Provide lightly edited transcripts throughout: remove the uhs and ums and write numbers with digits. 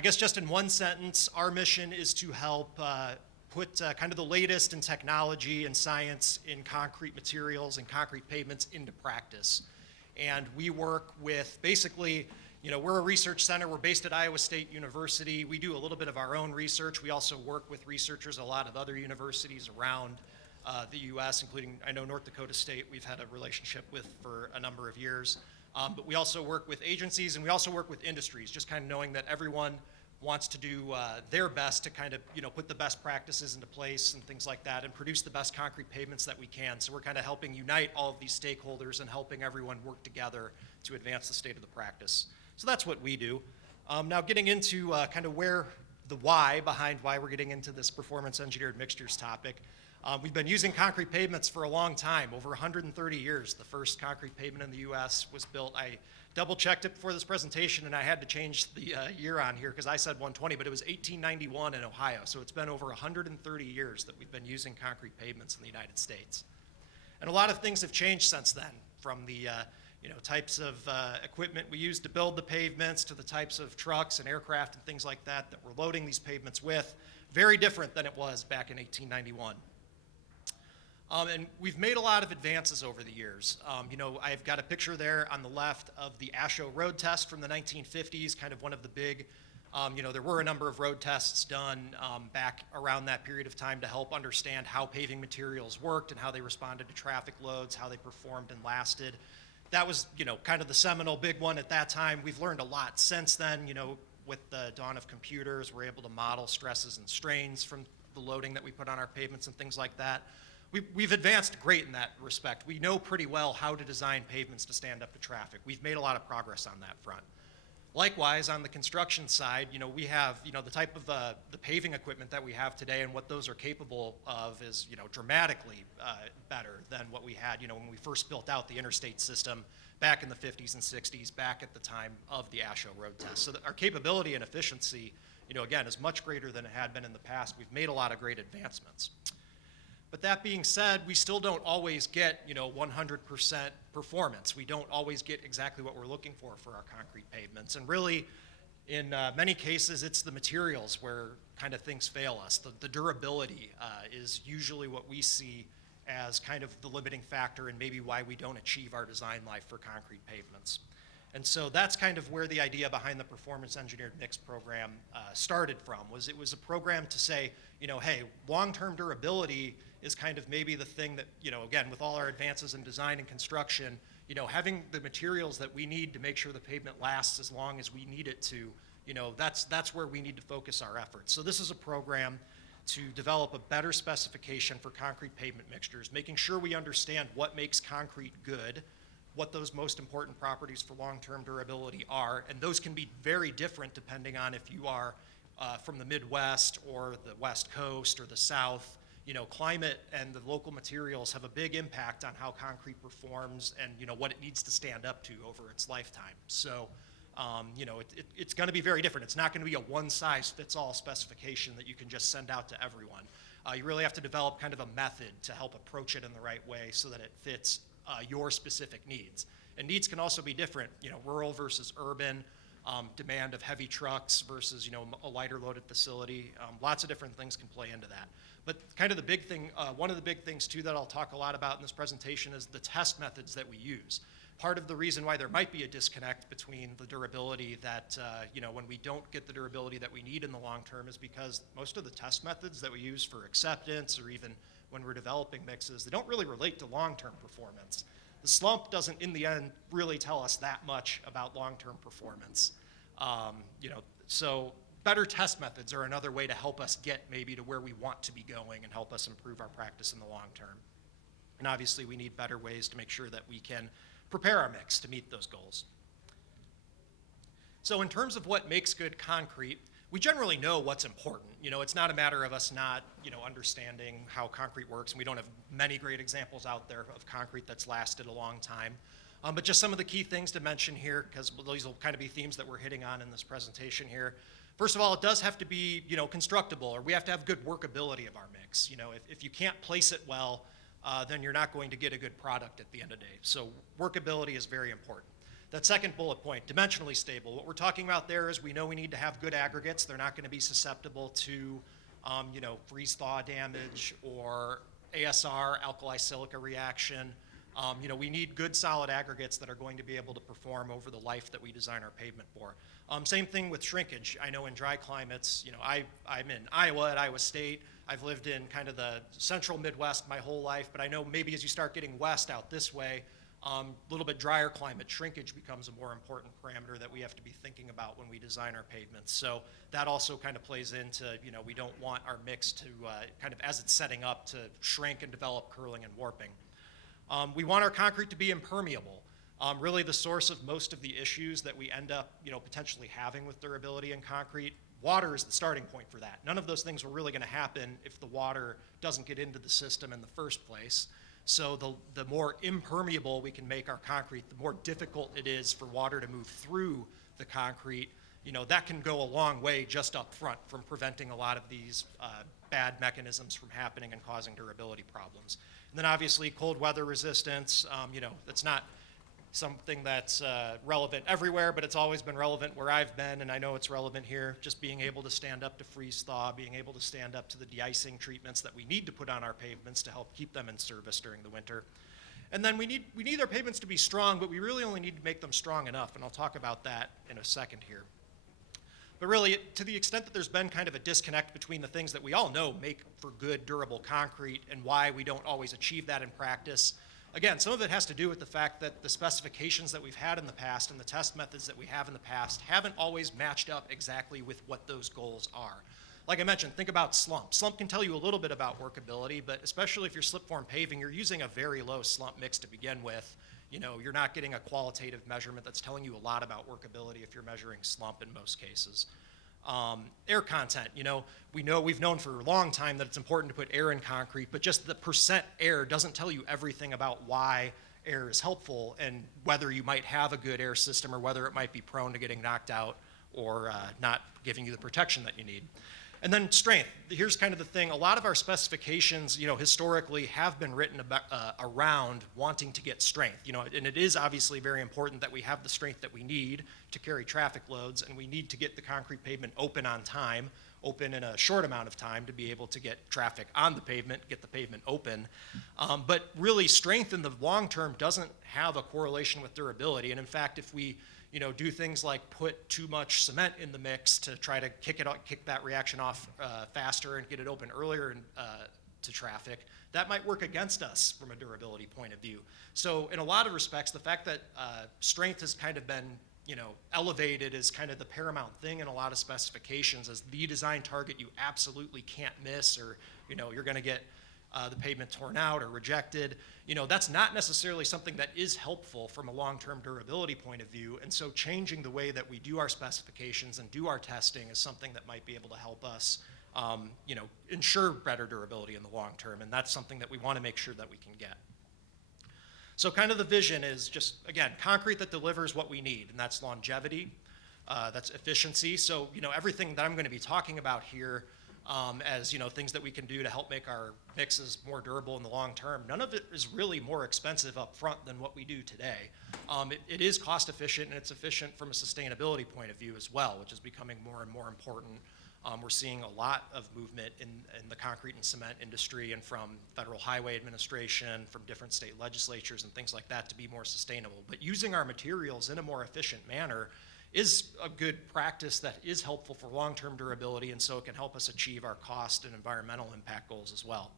I guess just in one sentence, our mission is to help put kind of the latest in technology and science in concrete materials and concrete pavements into practice. And we work with basically, we're a research center. We're based at Iowa State University. We do a little bit of our own research. We also work with researchers at a lot of other universities around the U.S., including, I know, North Dakota State we've had a relationship with for a number of years. But we also work with agencies, and we also work with industries, just kind of knowing that everyone wants to do their best to kind of, put the best practices into place and things like that and produce the best concrete pavements that we can. So we're kind of helping unite all of these stakeholders and helping everyone work together to advance the state of the practice. So that's what we do. Now getting into kind of the why behind why we're getting into this performance engineered mixtures topic. We've been using concrete pavements for a long time, over 130 years. The first concrete pavement in the U.S. was built. I double-checked it before this presentation, and I had to change the year on here because I said 120, but it was 1891 in Ohio. So it's been over 130 years that we've been using concrete pavements in the United States. And a lot of things have changed since then, from the types of equipment we use to build the pavements to the types of trucks and aircraft and things like that that we're loading these pavements with. Very different than it was back in 1891. And we've made a lot of advances over the years. I've got a picture there on the left of the Asho road test from the 1950s, kind of one of the big, there were a number of road tests done back around that period of time to help understand how paving materials worked and how they responded to traffic loads, how they performed and lasted. That was, kind of the seminal big one at that time. We've learned a lot since then, with the dawn of computers. We're able to model stresses and strains from the loading that we put on our pavements and things like that. We've advanced great in that respect. We know pretty well how to design pavements to stand up to traffic. We've made a lot of progress on that front. Likewise, on the construction side, we have, the type of the paving equipment that we have today and what those are capable of is, dramatically better than what we had, when we first built out the interstate system back in the 50s and 60s, back at the time of the Asho road test. So that our capability and efficiency, again, is much greater than it had been in the past. We've made a lot of great advancements. But that being said, we still don't always get, 100% performance. We don't always get exactly what we're looking for our concrete pavements. And really, in many cases, it's the materials where kind of things fail us. The durability is usually what we see as kind of the limiting factor and maybe why we don't achieve our design life for concrete pavements. And so that's kind of where the idea behind the Performance Engineered Mix program started from. It was a program to say, hey, long-term durability is kind of maybe the thing that, again, with all our advances in design and construction, having the materials that we need to make sure the pavement lasts as long as we need it to, that's where we need to focus our efforts. So this is a program to develop a better specification for concrete pavement mixtures, making sure we understand what makes concrete good, what those most important properties for long-term durability are, and those can be very different depending on if you are from the Midwest or the West Coast or the South. Climate and the local materials have a big impact on how concrete performs and, what it needs to stand up to over its lifetime. So, it's going to be very different. It's not going to be a one-size-fits-all specification that you can just send out to everyone. You really have to develop kind of a method to help approach it in the right way so that it fits your specific needs. And needs can also be different, rural versus urban, demand of heavy trucks versus, a lighter loaded facility. Lots of different things can play into that. But kind of the big thing, one of the big things too that I'll talk a lot about in this presentation is the test methods that we use. Part of the reason why there might be a disconnect between the durability that, when we don't get the durability that we need in the long term is because most of the test methods that we use for acceptance or even when we're developing mixes, they don't really relate to long-term performance. The slump doesn't, in the end, really tell us that much about long-term performance. So better test methods are another way to help us get maybe to where we want to be going and help us improve our practice in the long term. And obviously, we need better ways to make sure that we can prepare our mix to meet those goals. So in terms of what makes good concrete, we generally know what's important. It's not a matter of us not, understanding how concrete works, and we don't have many great examples out there of concrete that's lasted a long time. But just some of the key things to mention here, because these will kind of be themes that we're hitting on in this presentation here. First of all, it does have to be, constructible, or we have to have good workability of our mix. If you can't place it well, then you're not going to get a good product at the end of the day. So workability is very important. That second bullet point, dimensionally stable. What we're talking about there is we know we need to have good aggregates. They're not going to be susceptible to, freeze-thaw damage or ASR, alkali silica reaction. We need good solid aggregates that are going to be able to perform over the life that we design our pavement for. Same thing with shrinkage. I know in dry climates, I'm in Iowa at Iowa State. I've lived in kind of the central Midwest my whole life, but I know maybe as you start getting west out this way, a little bit drier climate, shrinkage becomes a more important parameter that we have to be thinking about when we design our pavements. So that also kind of plays into, we don't want our mix to kind of, as it's setting up, to shrink and develop curling and warping. We want our concrete to be impermeable. Really the source of most of the issues that we end up, potentially having with durability in concrete, water is the starting point for that. None of those things are really going to happen if the water doesn't get into the system in the first place. So the more impermeable we can make our concrete, the more difficult it is for water to move through the concrete. That can go a long way just up front from preventing a lot of these bad mechanisms from happening and causing durability problems. And then obviously cold weather resistance, that's not something that's relevant everywhere, but it's always been relevant where I've been, and I know it's relevant here. Just being able to stand up to freeze thaw, being able to stand up to the de-icing treatments that we need to put on our pavements to help keep them in service during the winter. And then we need our pavements to be strong, but we really only need to make them strong enough, and I'll talk about that in a second here. But really, to the extent that there's been kind of a disconnect between the things that we all know make for good, durable concrete and why we don't always achieve that in practice, again, some of it has to do with the fact that the specifications that we've had in the past and the test methods that we have in the past haven't always matched up exactly with what those goals are. Like I mentioned, think about slump. Slump can tell you a little bit about workability, but especially if you're slip-form paving, you're using a very low slump mix to begin with. You're not getting a qualitative measurement that's telling you a lot about workability if you're measuring slump in most cases. Air content, we've known for a long time that it's important to put air in concrete, but just the percent air doesn't tell you everything about why air is helpful and whether you might have a good air system or whether it might be prone to getting knocked out or not giving you the protection that you need. And then strength. Here's kind of the thing. A lot of our specifications, historically have been written about, around wanting to get strength. And it is obviously very important that we have the strength that we need to carry traffic loads, and we need to get the concrete pavement open on time, open in a short amount of time to be able to get traffic on the pavement, get the pavement open. But really, strength in the long term doesn't have a correlation with durability. And in fact, if we do things like put too much cement in the mix to try to kick that reaction off faster and get it open earlier to traffic, that might work against us from a durability point of view. So in a lot of respects, the fact that strength has kind of been elevated as kind of the paramount thing in a lot of specifications as the design target you absolutely can't miss, or you're going to get the pavement torn out or rejected. That's not necessarily something that is helpful from a long-term durability point of view. And so changing the way that we do our specifications and do our testing is something that might be able to help us, ensure better durability in the long term. And that's something that we want to make sure that we can get. So kind of the vision is just, again, concrete that delivers what we need, and that's longevity, that's efficiency. So, everything that I'm going to be talking about here as things that we can do to help make our mixes more durable in the long term. None of it is really more expensive up front than what we do today. It is cost efficient, and it's efficient from a sustainability point of view as well, which is becoming more and more important. We're seeing a lot of movement in the concrete and cement industry and from Federal Highway Administration, from different state legislatures and things like that to be more sustainable. But using our materials in a more efficient manner is a good practice that is helpful for long-term durability, and so it can help us achieve our cost and environmental impact goals as well.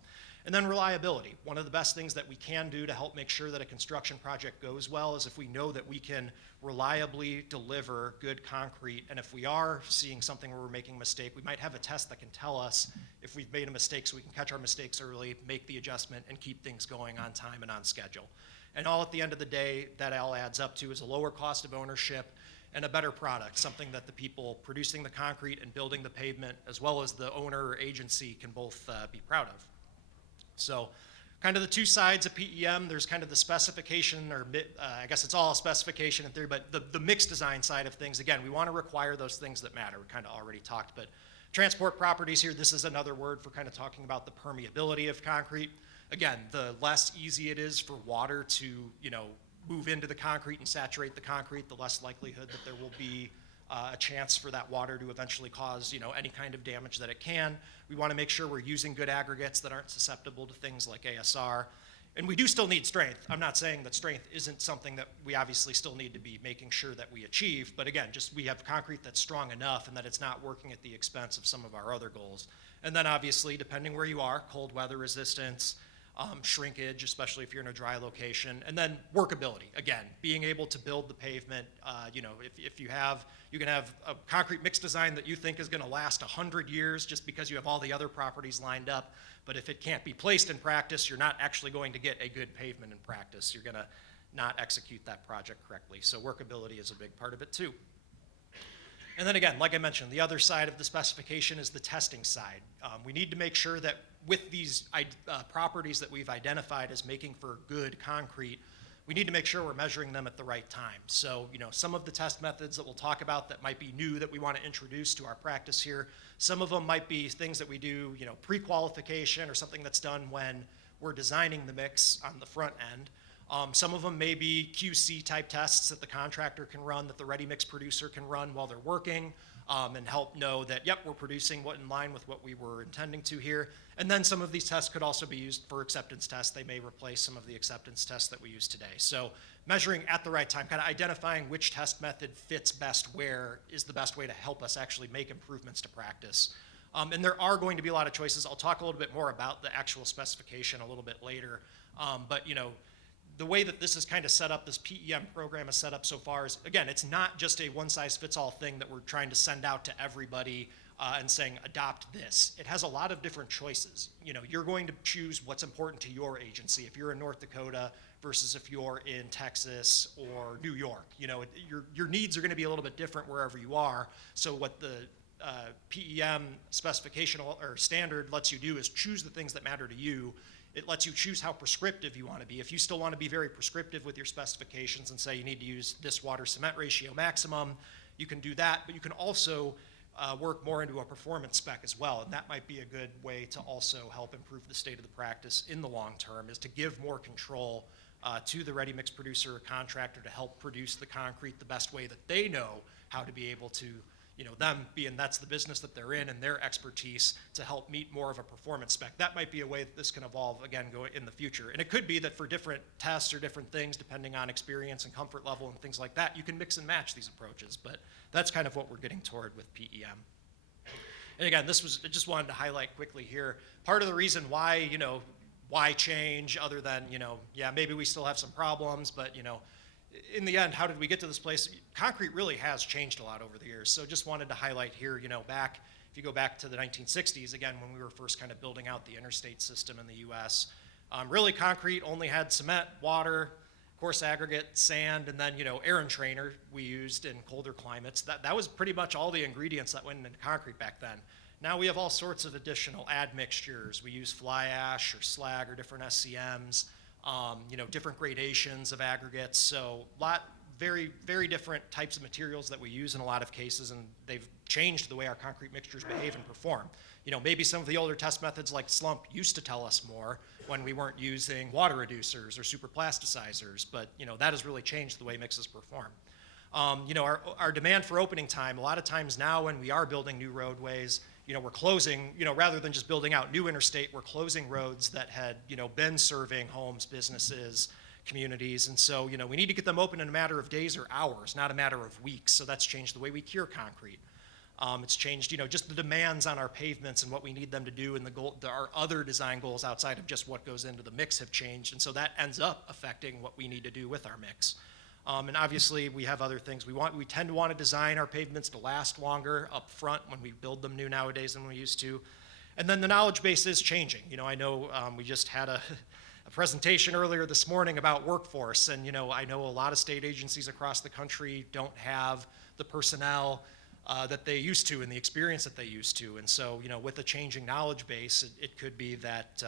And then reliability. One of the best things that we can do to help make sure that a construction project goes well is if we know that we can reliably deliver good concrete, and if we are seeing something where we're making a mistake, we might have a test that can tell us if we've made a mistake so we can catch our mistakes early, make the adjustment, and keep things going on time and on schedule. And all at the end of the day, that all adds up to is a lower cost of ownership and a better product, something that the people producing the concrete and building the pavement, as well as the owner or agency, can both be proud of. So kind of the two sides of PEM, there's kind of the specification, or I guess it's all specification in theory, but the mixed design side of things, again, we want to require those things that matter. We kind of already talked, but transport properties here, this is another word for kind of talking about the permeability of concrete. Again, the less easy it is for water to, move into the concrete and saturate the concrete, the less likelihood that there will be a chance for that water to eventually cause, any kind of damage that it can. We want to make sure we're using good aggregates that aren't susceptible to things like ASR. And we do still need strength. I'm not saying that strength isn't something that we obviously still need to be making sure that we achieve, but again, just we have concrete that's strong enough and that it's not working at the expense of some of our other goals. And then obviously, depending where you are, cold weather resistance, shrinkage, especially if you're in a dry location, and then workability. Again, being able to build the pavement. If you can have a concrete mix design that you think is going to last 100 years just because you have all the other properties lined up, but if it can't be placed in practice, you're not actually going to get a good pavement in practice. You're going to not execute that project correctly. So workability is a big part of it too. And then again, like I mentioned, the other side of the specification is the testing side. We need to make sure that with these properties that we've identified as making for good concrete, we need to make sure we're measuring them at the right time. So, some of the test methods that we'll talk about that might be new that we want to introduce to our practice here, some of them might be things that we do, pre-qualification or something that's done when we're designing the mix on the front end. Some of them may be QC type tests that the contractor can run, that the ready mix producer can run while they're working, and help know that, yep, we're producing what in line with what we were intending to here. And then some of these tests could also be used for acceptance tests. They may replace some of the acceptance tests that we use today. So measuring at the right time, kind of identifying which test method fits best where is the best way to help us actually make improvements to practice. And there are going to be a lot of choices. I'll talk a little bit more about the actual specification a little bit later. But the way that this is kind of set up, this PEM program is set up so far is, again, it's not just a one-size-fits-all thing that we're trying to send out to everybody and saying, adopt this. It has a lot of different choices. You're going to choose what's important to your agency. If you're in North Dakota versus if you're in Texas or New York, your needs are going to be a little bit different wherever you are. So what the PEM specification or standard lets you do is choose the things that matter to you. It lets you choose how prescriptive you want to be. If you still want to be very prescriptive with your specifications and say you need to use this water cement ratio maximum, you can do that, but you can also work more into a performance spec as well, and that might be a good way to also help improve the state of the practice in the long term, is to give more control to the ready mix producer or contractor to help produce the concrete the best way that they know how to be able to, them being that's the business that they're in and their expertise to help meet more of a performance spec. That might be a way that this can evolve, again, go in the future. And it could be that for different tests or different things, depending on experience and comfort level and things like that, you can mix and match these approaches. But that's kind of what we're getting toward with PEM. And again, I just wanted to highlight quickly here, part of the reason why, why change other than, yeah, maybe we still have some problems, but, in the end, how did we get to this place? Concrete really has changed a lot over the years. So just wanted to highlight here, if you go back to the 1960s, again, when we were first kind of building out the interstate system in the U.S., really concrete only had cement, water, coarse aggregate, sand, and then, air entrainer we used in colder climates. That was pretty much all the ingredients that went into concrete back then. Now we have all sorts of additional admixtures. We use fly ash or slag or different SCMs. Different gradations of aggregates, so very, very different types of materials that we use in a lot of cases, and they've changed the way our concrete mixtures behave and perform. Maybe some of the older test methods like slump used to tell us more when we weren't using water reducers or super plasticizers, but that has really changed the way mixes perform. Our demand for opening time, a lot of times now when we are building new roadways, we're closing, rather than just building out new interstate, we're closing roads that had, been serving homes, businesses, communities. And so, we need to get them open in a matter of days or hours, not a matter of weeks. So that's changed the way we cure concrete. It's changed, just the demands on our pavements and what we need them to do, and our other design goals outside of just what goes into the mix have changed. And so that ends up affecting what we need to do with our mix. And obviously, we have other things. We tend to want to design our pavements to last longer up front when we build them new nowadays than we used to. And then the knowledge base is changing. I know we just had a presentation earlier this morning about workforce, and I know a lot of state agencies across the country don't have the personnel that they used to and the experience that they used to. And so, with a changing knowledge base, it could be that,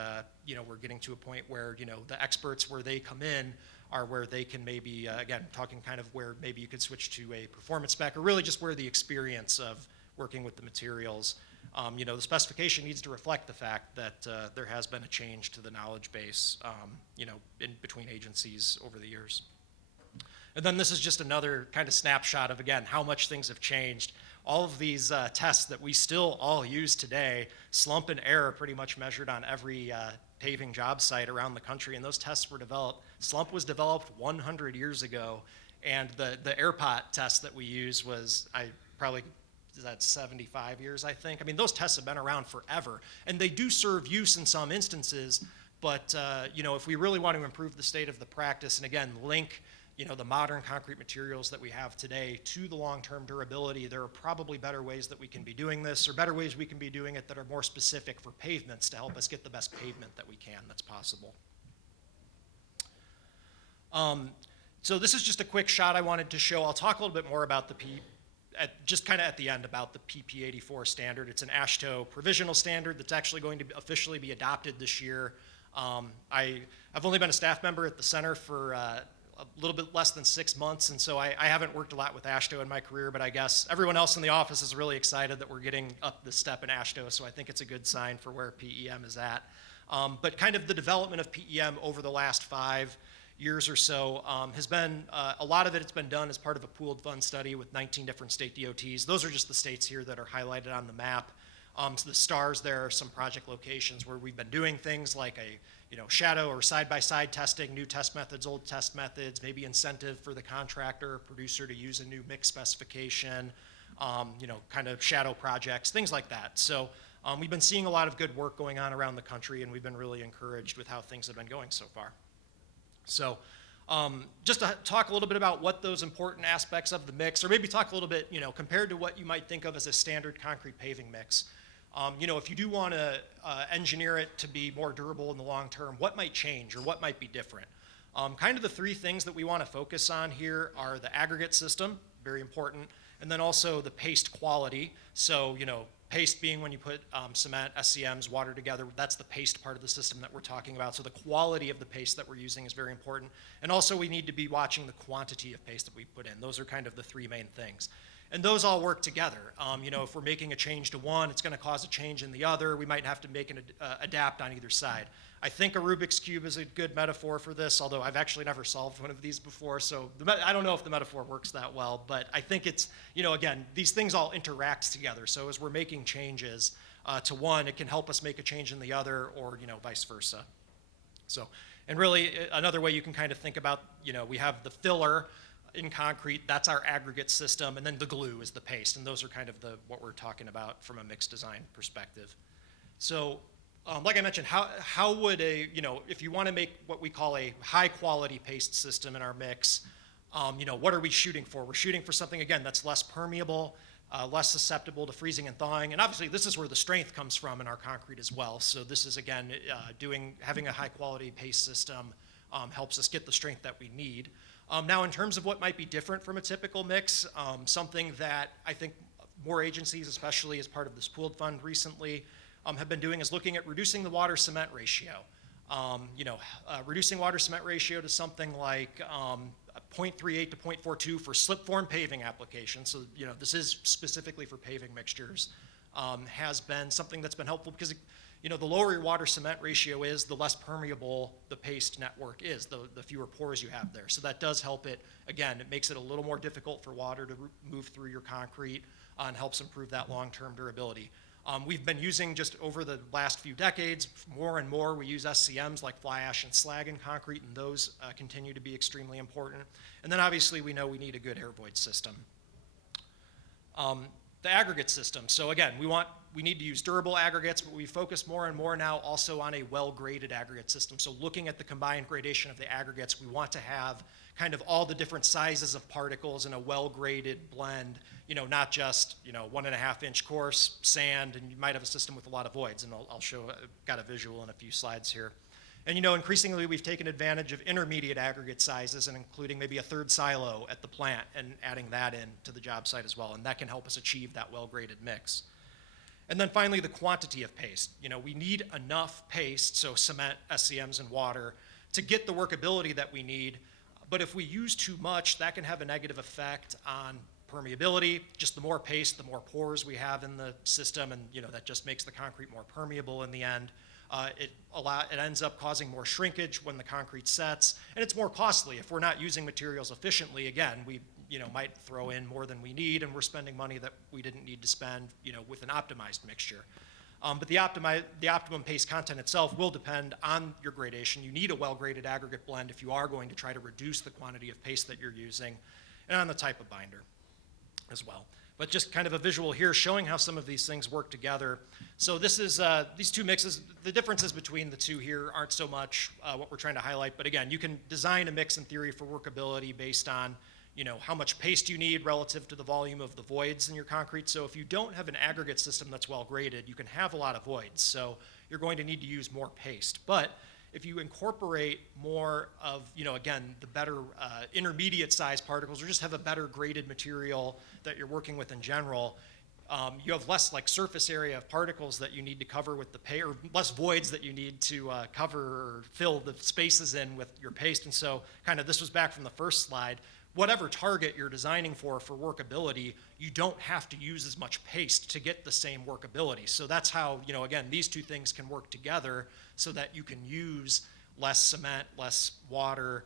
we're getting to a point where, the experts where they come in are where they can maybe, again, talking kind of where maybe you could switch to a performance spec, or really just where the experience of working with the materials. The specification needs to reflect the fact that there has been a change to the knowledge base, in between agencies over the years. And then this is just another kind of snapshot of, again, how much things have changed. All of these tests that we still all use today, slump and error pretty much measured on every paving job site around the country, and those tests were developed. Slump was developed 100 years ago, and the air pot test that we use was, is that 75 years, I think? I mean, those tests have been around forever, and they do serve use in some instances, but if we really want to improve the state of the practice, and again, link the modern concrete materials that we have today to the long-term durability, there are probably better ways that we can be doing this, or better ways we can be doing it that are more specific for pavements to help us get the best pavement that we can that's possible. So this is just a quick shot I wanted to show. I'll talk a little bit more about just kind of at the end about the PP84 standard. It's an Asho provisional standard that's actually going to officially be adopted this year. I've only been a staff member at the center for a little bit less than 6 months, and so I haven't worked a lot with Asho in my career, but I guess everyone else in the office is really excited that we're getting up the step in Asho, so I think it's a good sign for where PEM is at. But kind of the development of PEM over the last 5 years or so has been, a lot of it's been done as part of a pooled fund study with 19 different state DOTs. Those are just the states here that are highlighted on the map. So the stars there are some project locations where we've been doing things like shadow or side-by-side testing, new test methods, old test methods, maybe incentive for the contractor or producer to use a new mix specification, kind of shadow projects, things like that. So we've been seeing a lot of good work going on around the country, and we've been really encouraged with how things have been going so far. So just to talk a little bit about what those important aspects of the mix, or maybe talk a little bit, compared to what you might think of as a standard concrete paving mix. If you do want to engineer it to be more durable in the long term, what might change or what might be different? Kind of the 3 things that we want to focus on here are the aggregate system, very important, and then also the paste quality. So, paste being when you put cement, SCMs, water together, that's the paste part of the system that we're talking about. So the quality of the paste that we're using is very important. And also we need to be watching the quantity of paste that we put in. Those are kind of the 3 main things. And those all work together. If we're making a change to one, it's going to cause a change in the other. We might have to make an adapt on either side. I think a Rubik's Cube is a good metaphor for this, although I've actually never solved one of these before, so I don't know if the metaphor works that well, but I think it's, again, these things all interact together. So as we're making changes to one, it can help us make a change in the other, or, vice versa. So, and really, another way you can kind of think about, we have the filler in concrete, that's our aggregate system, and then the glue is the paste, and those are kind of what we're talking about from a mixed design perspective. So, like I mentioned, how would if you want to make what we call a high quality paste system in our mix, what are we shooting for? We're shooting for something, again, that's less permeable, less susceptible to freezing and thawing, and obviously this is where the strength comes from in our concrete as well. So this is, again, having a high quality paste system helps us get the strength that we need. Now, in terms of what might be different from a typical mix, something that I think more agencies, especially as part of this pooled fund recently, have been doing is looking at reducing the water-cement ratio. Reducing water-cement ratio to something like 0.38 to 0.42 for slip-form paving applications. So, this is specifically for paving mixtures, has been something that's been helpful because the lower your water-cement ratio is, the less permeable the paste network is, the fewer pores you have there. So that does help it. Again, it makes it a little more difficult for water to move through your concrete and helps improve that long-term durability. We've been using, just over the last few decades, more and more, we use SCMs like fly ash and slag in concrete, and those continue to be extremely important. And then obviously we know we need a good air void system. The aggregate system. So again, we need to use durable aggregates, but we focus more and more now also on a well-graded aggregate system. So looking at the combined gradation of the aggregates, we want to have kind of all the different sizes of particles in a well-graded blend, not just, 1.5-inch coarse sand, and you might have a system with a lot of voids, and I'll show, I've got a visual in a few slides here. And increasingly we've taken advantage of intermediate aggregate sizes and including maybe a 3rd silo at the plant and adding that in to the job site as well, and that can help us achieve that well-graded mix. And then finally, the quantity of paste. We need enough paste, so cement, SCMs, and water, to get the workability that we need, but if we use too much, that can have a negative effect on permeability. Just the more paste, the more pores we have in the system, and that just makes the concrete more permeable in the end. It ends up causing more shrinkage when the concrete sets, and it's more costly if we're not using materials efficiently. Again, we might throw in more than we need, and we're spending money that we didn't need to spend with an optimized mixture. But the optimum paste content itself will depend on your gradation. You need a well-graded aggregate blend if you are going to try to reduce the quantity of paste that you're using, and on the type of binder as well. But just kind of a visual here showing how some of these things work together. So this is these two mixes. The differences between the two here aren't so much what we're trying to highlight, but again, you can design a mix in theory for workability based on how much paste you need relative to the volume of the voids in your concrete. So if you don't have an aggregate system that's well graded, you can have a lot of voids. So you're going to need to use more paste. But if you incorporate more of, again, the better intermediate size particles, or just have a better graded material that you're working with in general, you have less surface area of particles that you need to cover with the paste, or less voids that you need to cover or fill the spaces in with your paste. And so this was back from the first slide. Whatever target you're designing for workability, you don't have to use as much paste to get the same workability. So that's how, again, these two things can work together so that you can use less cement, less water,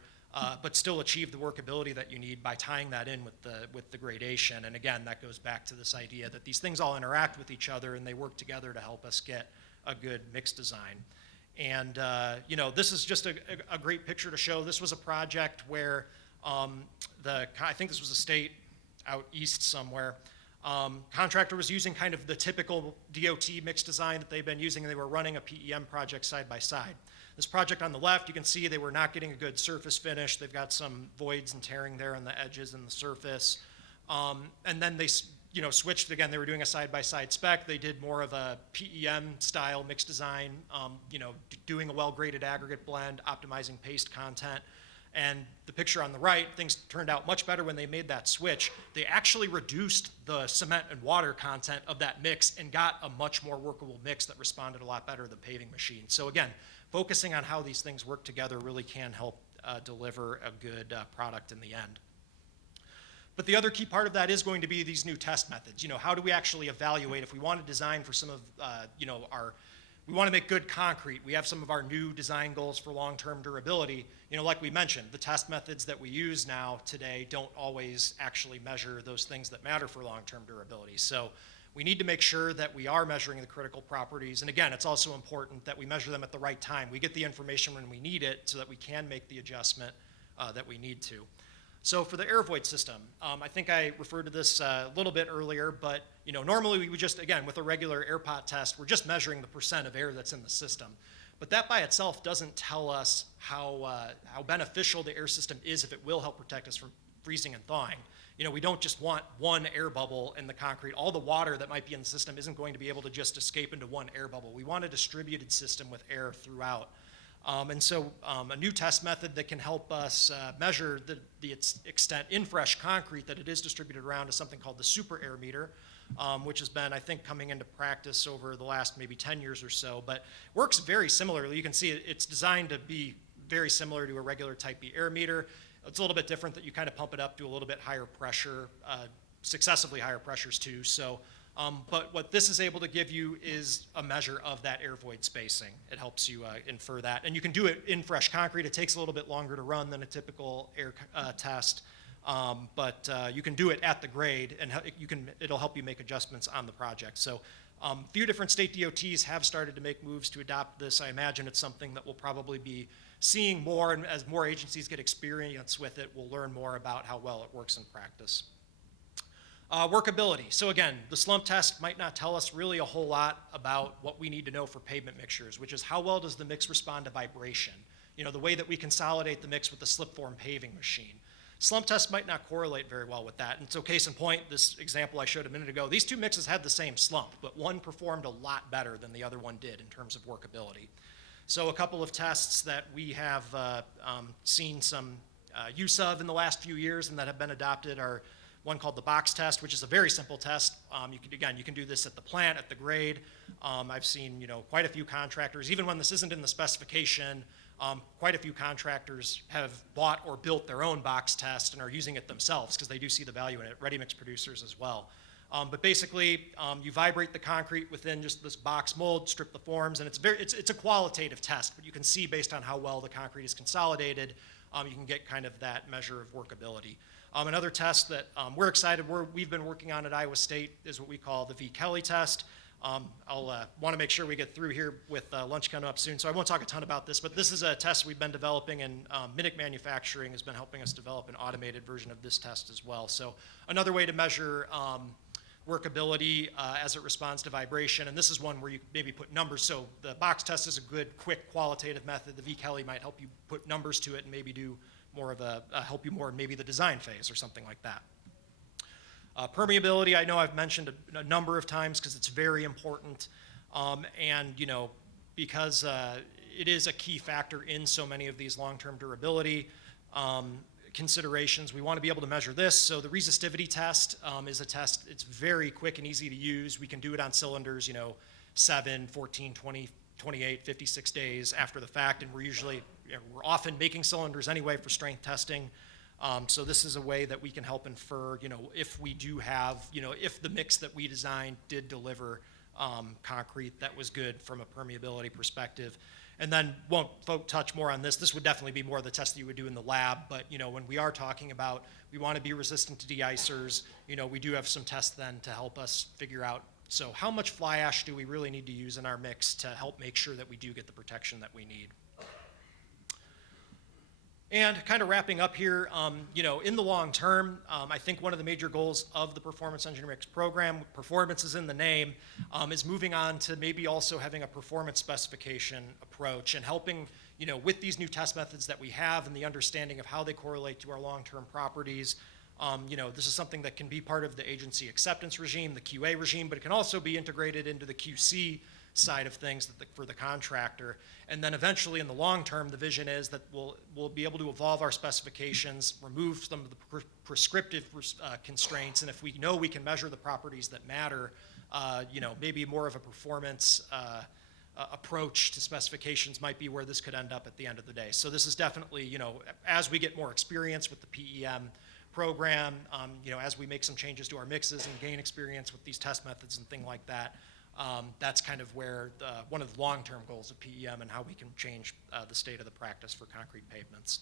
but still achieve the workability that you need by tying that in with the gradation. And again, that goes back to this idea that these things all interact with each other and they work together to help us get a good mix design. And this is just a great picture to show. This was a project where I think this was a state out east somewhere. Contractor was using kind of the typical DOT mix design that they've been using, and they were running a PEM project side by side. This project on the left, you can see they were not getting a good surface finish. They've got some voids and tearing there on the edges and the surface. And then they switched again. They were doing a side-by-side spec. They did more of a PEM style mix design, doing a well-graded aggregate blend, optimizing paste content. And the picture on the right, things turned out much better when they made that switch. They actually reduced the cement and water content of that mix and got a much more workable mix that responded a lot better to the paving machine. So again, focusing on how these things work together really can help deliver a good product in the end. But the other key part of that is going to be these new test methods. How do we actually evaluate if we want to design for some of we want to make good concrete. We have some of our new design goals for long-term durability. Like we mentioned, the test methods that we use now today don't always actually measure those things that matter for long-term durability. So we need to make sure that we are measuring the critical properties. And again, it's also important that we measure them at the right time. We get the information when we need it so that we can make the adjustment that we need to. So for the air void system, I think I referred to this a little bit earlier, but normally we would just, again, with a regular air pot test, we're just measuring the percent of air that's in the system. But that by itself doesn't tell us how beneficial the air system is if it will help protect us from freezing and thawing. We don't just want one air bubble in the concrete. All the water that might be in the system isn't going to be able to just escape into one air bubble. We want a distributed system with air throughout. And so a new test method that can help us measure the extent in fresh concrete that it is distributed around is something called the super air meter, which has been, I think, coming into practice over the last maybe 10 years or so, but works very similarly. You can see it's designed to be very similar to a regular type B air meter. It's a little bit different that you kind of pump it up to a little bit higher pressure, successively higher pressures too. So. But what this is able to give you is a measure of that air void spacing. It helps you infer that. And you can do it in fresh concrete. It takes a little bit longer to run than a typical air test, but you can do it at the grade, and it'll help you make adjustments on the project. So a few different state DOTs have started to make moves to adopt this. I imagine it's something that we'll probably be seeing more, and as more agencies get experience with it, we'll learn more about how well it works in practice. Workability. So again, the slump test might not tell us really a whole lot about what we need to know for pavement mixtures, which is how well does the mix respond to vibration? The way that we consolidate the mix with the slip-form paving machine. Slump tests might not correlate very well with that. And so case in point, this example I showed a minute ago, these two mixes had the same slump, but one performed a lot better than the other one did in terms of workability. So a couple of tests that we have seen some use of in the last few years and that have been adopted are one called the box test, which is a very simple test. You can do this at the plant, at the grade. I've seen quite a few contractors, even when this isn't in the specification, quite a few contractors have bought or built their own box test and are using it themselves because they do see the value in it. Ready mix producers as well. But basically, you vibrate the concrete within just this box mold, strip the forms, and it's a qualitative test, but you can see based on how well the concrete is consolidated, you can get kind of that measure of workability. Another test that we're excited, we've been working on at Iowa State is what we call the V. Kelly test. I'll want to make sure we get through here with lunch coming up soon, so I won't talk a ton about this, but this is a test we've been developing, and Minnick Manufacturing has been helping us develop an automated version of this test as well. So another way to measure workability as it responds to vibration, and this is one where you maybe put numbers. So the box test is a good, quick, qualitative method. The V. Kelly might help you put numbers to it and maybe do more of help you more in maybe the design phase or something like that. Permeability, I know I've mentioned a number of times because it's very important, and because it is a key factor in so many of these long-term durability considerations. We want to be able to measure this. So the resistivity test is a test. It's very quick and easy to use. We can do it on cylinders, 7, 14, 20, 28, 56 days after the fact, and we're often making cylinders anyway for strength testing. So this is a way that we can help infer, if we do have, if the mix that we designed did deliver concrete that was good from a permeability perspective. And then won't touch more on this. This would definitely be more of the test that you would do in the lab. But when we are talking about we want to be resistant to de-icers, we do have some tests then to help us figure out. So how much fly ash do we really need to use in our mix to help make sure that we do get the protection that we need? And kind of wrapping up here, in the long term, I think one of the major goals of the Performance Engineering Mix program, performance is in the name, is moving on to maybe also having a performance specification approach and helping, with these new test methods that we have and the understanding of how they correlate to our long-term properties. This is something that can be part of the agency acceptance regime, the QA regime, but it can also be integrated into the QC side of things for the contractor. And then eventually in the long term, the vision is that we'll be able to evolve our specifications, remove some of the prescriptive constraints, and if we know we can measure the properties that matter, maybe more of a performance approach to specifications might be where this could end up at the end of the day. So this is definitely, as we get more experience with the PEM program, as we make some changes to our mixes and gain experience with these test methods and things like that, that's kind of where one of the long-term goals of PEM and how we can change the state of the practice for concrete pavements.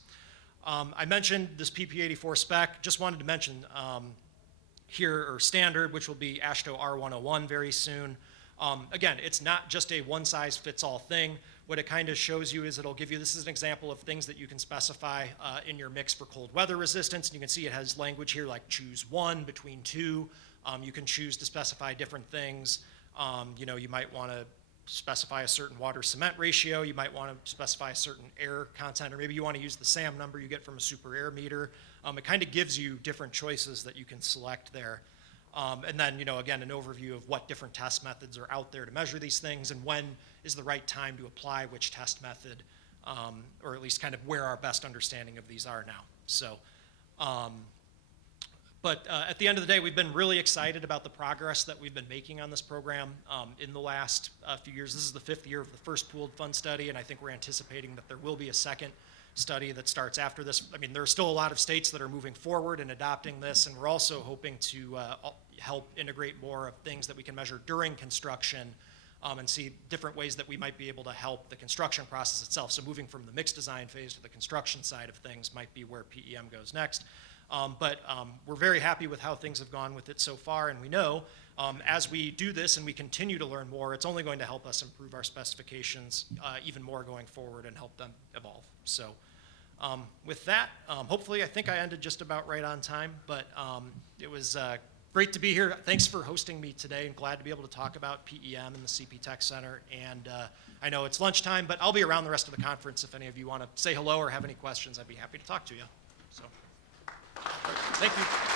I mentioned this PP84 spec. Just wanted to mention here, or standard, which will be Asho R101 very soon. Again, it's not just a one-size-fits-all thing. What it kind of shows you is it'll give you, this is an example of things that you can specify in your mix for cold weather resistance. And you can see it has language here like choose one between two. You can choose to specify different things. You might want to specify a certain water-cement ratio. You might want to specify a certain air content, or maybe you want to use the SAM number you get from a super air meter. It kind of gives you different choices that you can select there. And then, again, an overview of what different test methods are out there to measure these things and when is the right time to apply which test method, or at least kind of where our best understanding of these are now. So, But at the end of the day, we've been really excited about the progress that we've been making on this program in the last few years. This is the 5th year of the first pooled fund study, and I think we're anticipating that there will be a second study that starts after this. I mean, there are still a lot of states that are moving forward and adopting this, and we're also hoping to help integrate more of things that we can measure during construction and see different ways that we might be able to help the construction process itself. So moving from the mixed design phase to the construction side of things might be where PEM goes next. But we're very happy with how things have gone with it so far, and we know as we do this and we continue to learn more, it's only going to help us improve our specifications even more going forward and help them evolve. So with that, hopefully I think I ended just about right on time, but it was great to be here. Thanks for hosting me today, and glad to be able to talk about PEM and the CP Tech Center. And I know it's lunchtime, but I'll be around the rest of the conference if any of you want to say hello or have any questions. I'd be happy to talk to you. So. Thank you.